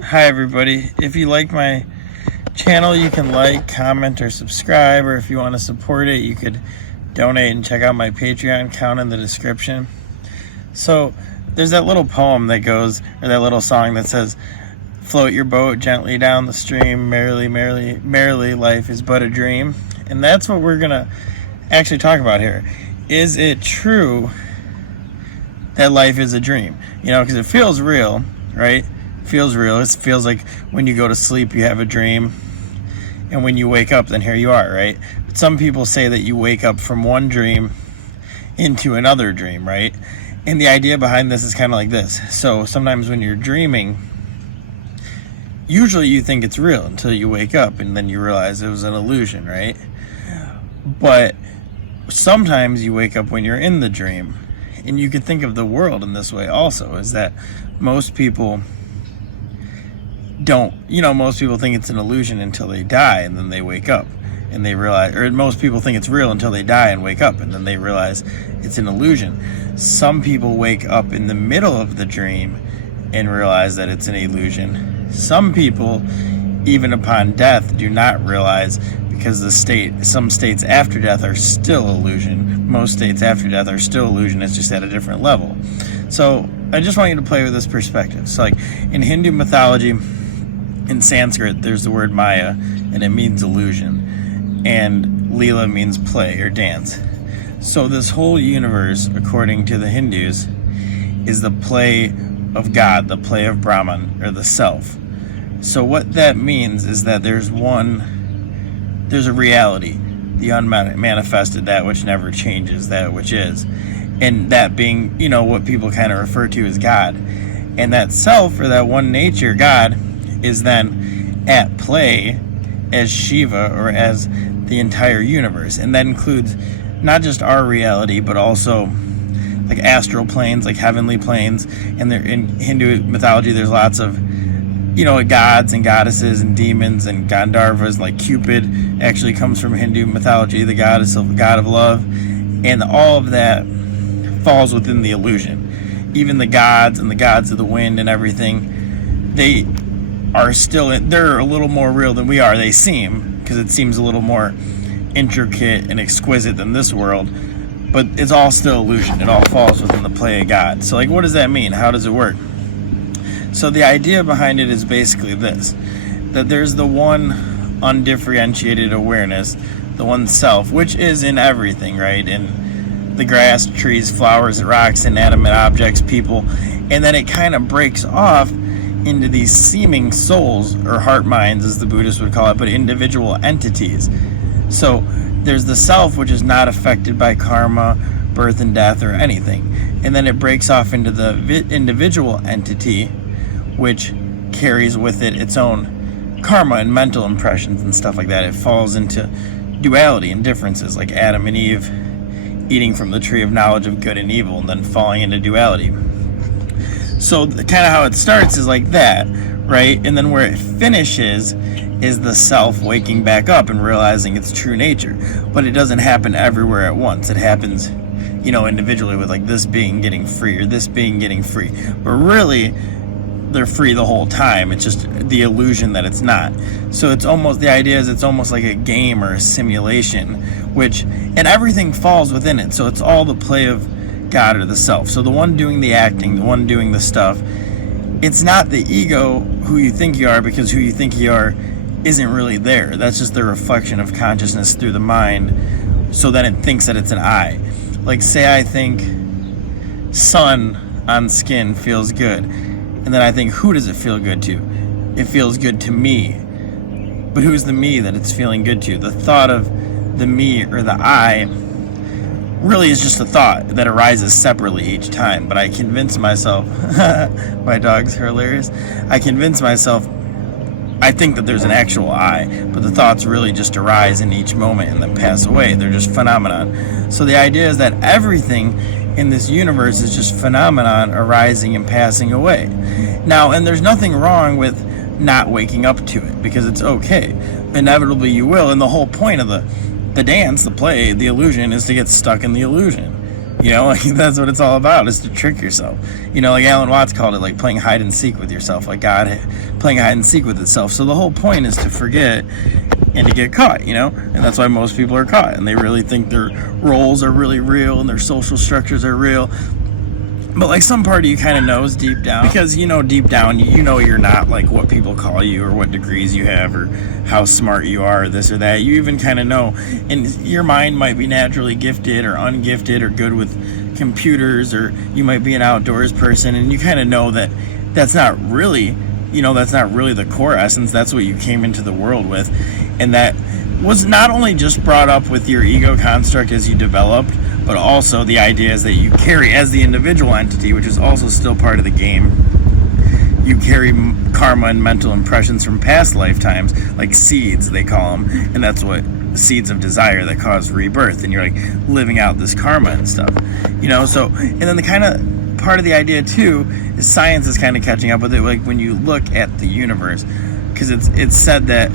Hi everybody. If you like my channel, you can like, comment, or subscribe, or if you want to support it, you could donate and check out my Patreon account in the description. So there's that little poem that goes, or that little song that says, float your boat gently down the stream, merrily, merrily, merrily, life is but a dream. And that's what we're gonna actually talk about here. Is it true that life is a dream? Because it feels real, right? Feels real. It feels like when you go to sleep you have a dream, and when you wake up then here you are, right? But some people say that you wake up from one dream into another dream, right? And the idea behind this is kind of like this. So sometimes when you're dreaming, usually you think it's real until you wake up and then you realize it was an illusion, right? But sometimes you wake up when you're in the dream, and you could think of the world in this way also, is that most people most people think it's an illusion until they die, and then they wake up and they realize, or most people think it's real until they die and wake up, and then they realize it's an illusion. Some people wake up in the middle of the dream and realize that it's an illusion. Some people, even upon death, do not realize, because some states after death are still illusion. Most states after death are still illusion, it's just at a different level. So I just want you to play with this perspective. So like in Hindu mythology, in Sanskrit, there's the word Maya, and it means illusion. And Leela means play or dance. So this whole universe, according to the Hindus, is the play of God, the play of Brahman, or the self. So what that means is that there's a reality, the unmanifested, that which never changes, that which is. And that being, what people kind of refer to as God. And that self, or that one nature, God, is then at play as Shiva, or as the entire universe. And that includes not just our reality, but also like astral planes, like heavenly planes. And there, in Hindu mythology, there's lots of gods and goddesses and demons and Gandharvas. Like Cupid actually comes from Hindu mythology, the god of love. And all of that falls within the illusion. Even the gods and the gods of the wind and everything, they're a little more real than we are. They seem, because it seems a little more intricate and exquisite than this world, but it's all still illusion. It all falls within the play of God. So like, what does that mean? How does it work? So the idea behind it is basically this, that there's the one undifferentiated awareness, the one self, which is in everything, right? In the grass, trees, flowers, rocks, inanimate objects, people. And then it kind of breaks off into these seeming souls, or heart minds as the Buddhists would call it, but individual entities. So there's the self, which is not affected by karma, birth and death, or anything. And then it breaks off into the individual entity, which carries with it its own karma and mental impressions and stuff like that. It falls into duality and differences, like Adam and Eve eating from the tree of knowledge of good and evil, and then falling into duality. So kind of how it starts is like that, right? And then where it finishes is the self waking back up and realizing its true nature. But it doesn't happen everywhere at once. It happens, individually, with like this being getting free or this being getting free. But really, they're free the whole time. It's just the illusion that it's not. So it's almost like a game or a simulation, and everything falls within it. So it's all the play of God, or the self. So the one doing the acting, the one doing the stuff, it's not the ego who you think you are, because who you think you are isn't really there. That's just the reflection of consciousness through the mind, so then it thinks that it's an I. Like, say I think sun on skin feels good, and then I think, who does it feel good to? It feels good to me. But who's the me that it's feeling good to? The thought of the me, or the I, really is just a thought that arises separately each time. But I convince myself, my dogs are hilarious, I convince myself, I think that there's an actual I, but the thoughts really just arise in each moment and then pass away. They're just phenomenon. So the idea is that everything in this universe is just phenomenon arising and passing away. Now, and there's nothing wrong with not waking up to it, because it's okay. Inevitably you will, and the whole point of the dance, the play, the illusion, is to get stuck in the illusion. You know, like that's what it's all about, is to trick yourself. You know, like Alan Watts called it, like playing hide and seek with yourself, like God playing hide and seek with itself. So the whole point is to forget and to get caught, you know? And that's why most people are caught, and they really think their roles are really real and their social structures are real. But like some part of you kind of knows deep down, because you know deep down, you know you're not like what people call you, or what degrees you have, or how smart you are, or this or that. You even kind of know, and your mind might be naturally gifted or ungifted or good with computers, or you might be an outdoors person, and you kind of know that that's not really, you know, that's not really the core essence. That's what you came into the world with, and that was not only just brought up with your ego construct as you developed, but also the ideas that you carry as the individual entity, which is also still part of the game. You carry karma and mental impressions from past lifetimes, like seeds, they call them, and that's what seeds of desire that cause rebirth, and you're like living out this karma and stuff, you know. So, and then the kind of part of the idea too is science is kind of catching up with it, like when you look at the universe, because it's said that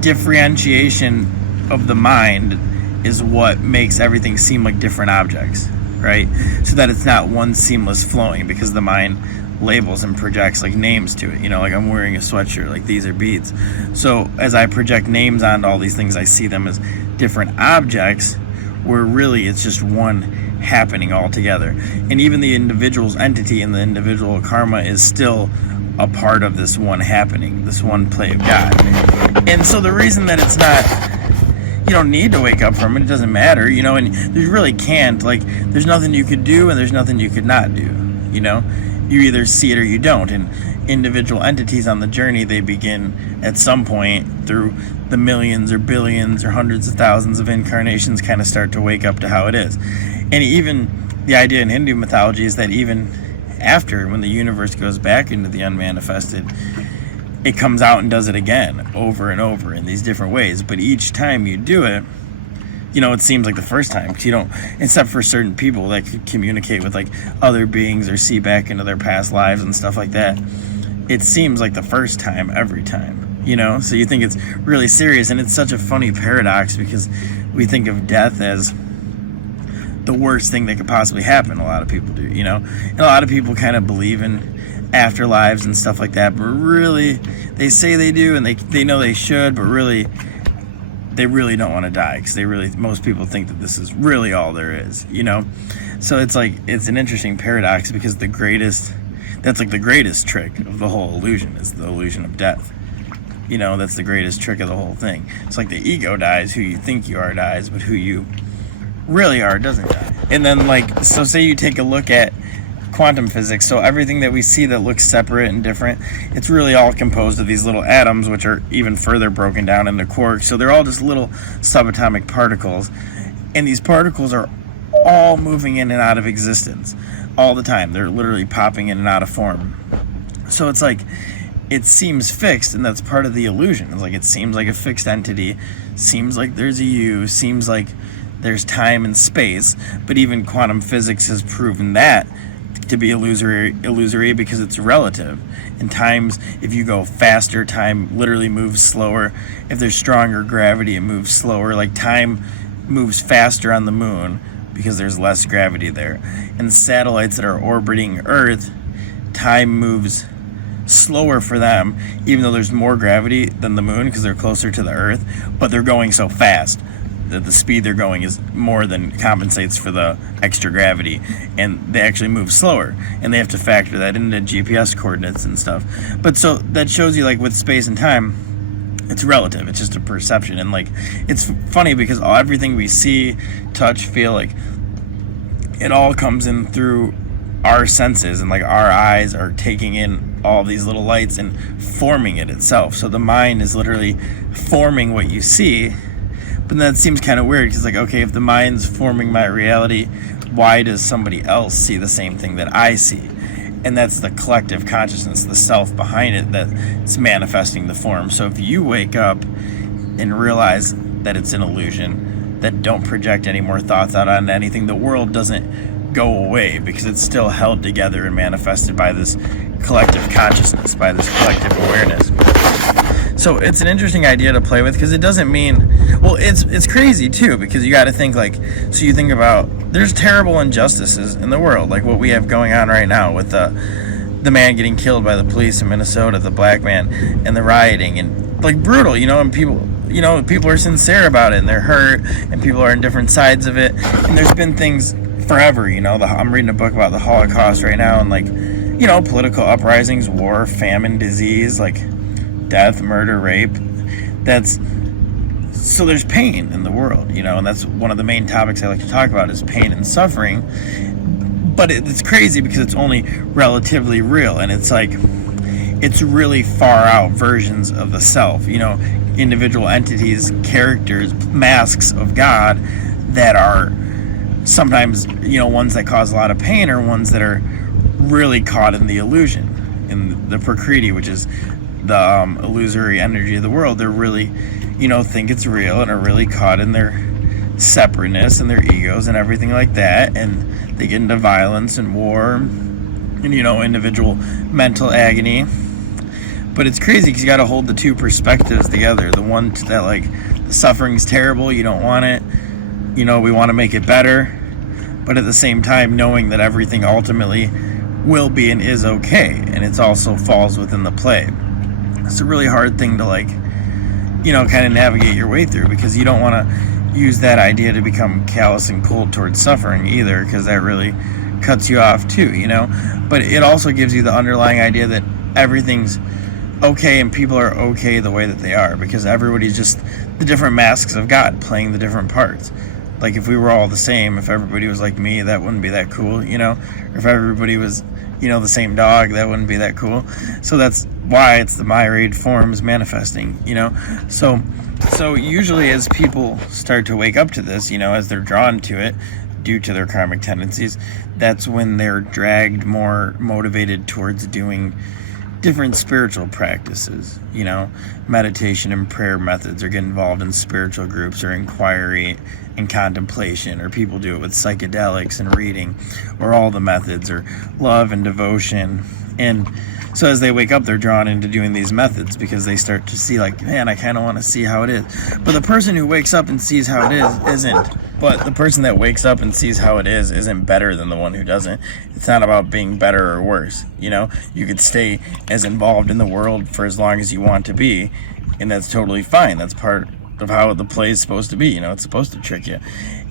differentiation of the mind is what makes everything seem like different objects, right? So that it's not one seamless flowing, because the mind labels and projects like names to it. You know, like I'm wearing a sweatshirt, like these are beads. So as I project names onto all these things, I see them as different objects, where really it's just one happening all together. And even the individual's entity and the individual karma is still a part of this one happening, this one play of God. And so the reason that it's not, you don't need to wake up from it, it doesn't matter, you know, and you really can't, like, there's nothing you could do and there's nothing you could not do, you know. You either see it or you don't, and individual entities on the journey, they begin at some point through the millions or billions or hundreds of thousands of incarnations, kind of start to wake up to how it is. And even the idea in Hindu mythology is that even after, when the universe goes back into the unmanifested, it comes out and does it again over and over in these different ways. But each time you do it, you know, it seems like the first time, because you don't, except for certain people that could communicate with like other beings or see back into their past lives and stuff like that, it seems like the first time every time, you know. So you think it's really serious, and it's such a funny paradox, because we think of death as the worst thing that could possibly happen. A lot of people do, you know, and a lot of people kind of believe in afterlives and stuff like that, but really they say they do, and they know they should, but really they really don't want to die, because most people think that this is really all there is, you know. So it's like, it's an interesting paradox, because the greatest trick of the whole illusion is the illusion of death. You know, that's the greatest trick of the whole thing. It's like the ego dies, who you think you are dies, but who you really are doesn't die. And then, like, so say you take a look at quantum physics, so everything that we see that looks separate and different, it's really all composed of these little atoms, which are even further broken down into quarks. So they're all just little subatomic particles, and these particles are all moving in and out of existence all the time. They're literally popping in and out of form. So it's like, it seems fixed, and that's part of the illusion. It's like, it seems like a fixed entity, seems like there's a you, seems like there's time and space, but even quantum physics has proven that to be illusory, because it's relative. In times, if you go faster, time literally moves slower. If there's stronger gravity, it moves slower. Like, time moves faster on the moon because there's less gravity there. And satellites that are orbiting Earth, time moves slower for them, even though there's more gravity than the moon, because they're closer to the Earth, but they're going so fast that the speed they're going is more than compensates for the extra gravity, and they actually move slower, and they have to factor that into GPS coordinates and stuff. But so that shows you, like, with space and time, it's relative, it's just a perception. And like, it's funny, because everything we see, touch, feel, like, it all comes in through our senses, and like our eyes are taking in all these little lights and forming it itself. So the mind is literally forming what you see. But that seems kind of weird, because like, okay, if the mind's forming my reality, why does somebody else see the same thing that I see? And that's the collective consciousness, the self behind it, that's manifesting the form. So if you wake up and realize that it's an illusion, that don't project any more thoughts out on anything, the world doesn't go away, because it's still held together and manifested by this collective consciousness, by this collective awareness. So it's an interesting idea to play with, because it doesn't mean, well, it's crazy too, because you got to think like, so you think about, there's terrible injustices in the world, like what we have going on right now with the man getting killed by the police in Minnesota, the black man, and the rioting, and like brutal, and people are sincere about it, and they're hurt, and people are on different sides of it, and there's been things forever, I'm reading a book about the Holocaust right now, and like, political uprisings, war, famine, disease, like death, murder, rape. So there's pain in the world, and that's one of the main topics I like to talk about, is pain and suffering. But it's crazy because it's only relatively real, and it's like, it's really far out versions of the self, individual entities, characters, masks of God that are sometimes, ones that cause a lot of pain, or ones that are really caught in the illusion, in the Prakriti, which is the illusory energy of the world. They're really, think it's real, and are really caught in their separateness and their egos and everything like that, and they get into violence and war and, individual mental agony. But it's crazy because you got to hold the two perspectives together. The one that, like, the suffering's terrible, you don't want it, we want to make it better, but at the same time knowing that everything ultimately will be and is okay, and it also falls within the play. It's a really hard thing to, like, kind of navigate your way through, because you don't want to use that idea to become callous and cold towards suffering either, because that really cuts you off too, but it also gives you the underlying idea that everything's okay and people are okay the way that they are, because everybody's just the different masks of God playing the different parts. Like, if we were all the same, if everybody was like me, that wouldn't be that cool, or if everybody was, the same dog, that wouldn't be that cool. So that's why it's the myriad forms manifesting, So usually as people start to wake up to this, as they're drawn to it due to their karmic tendencies, that's when they're dragged more motivated towards doing different spiritual practices, meditation and prayer methods, or get involved in spiritual groups, or inquiry and contemplation, or people do it with psychedelics and reading, or all the methods, or love and devotion. And so as they wake up, they're drawn into doing these methods because they start to see, like, man, I kind of want to see how it is. But the person who wakes up and sees how it is isn't. But the person that wakes up and sees how it is isn't better than the one who doesn't. It's not about being better or worse. You could stay as involved in the world for as long as you want to be, and that's totally fine. That's part of how the play is supposed to be. It's supposed to trick you.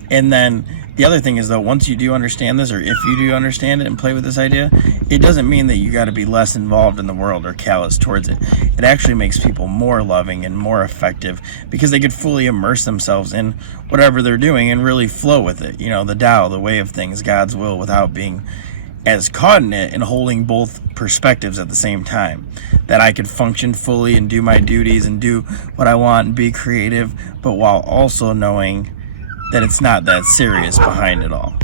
And then the other thing is, though, once you do understand this, or if you do understand it and play with this idea, it doesn't mean that you got to be less involved in the world or callous towards it. It actually makes people more loving and more effective, because they could fully immerse themselves in whatever they're doing and really flow with it. The Tao, the way of things, God's will, without being as caught in it, and holding both perspectives at the same time. That I could function fully and do my duties and do what I want and be creative, but while also knowing that it's not that serious behind it all.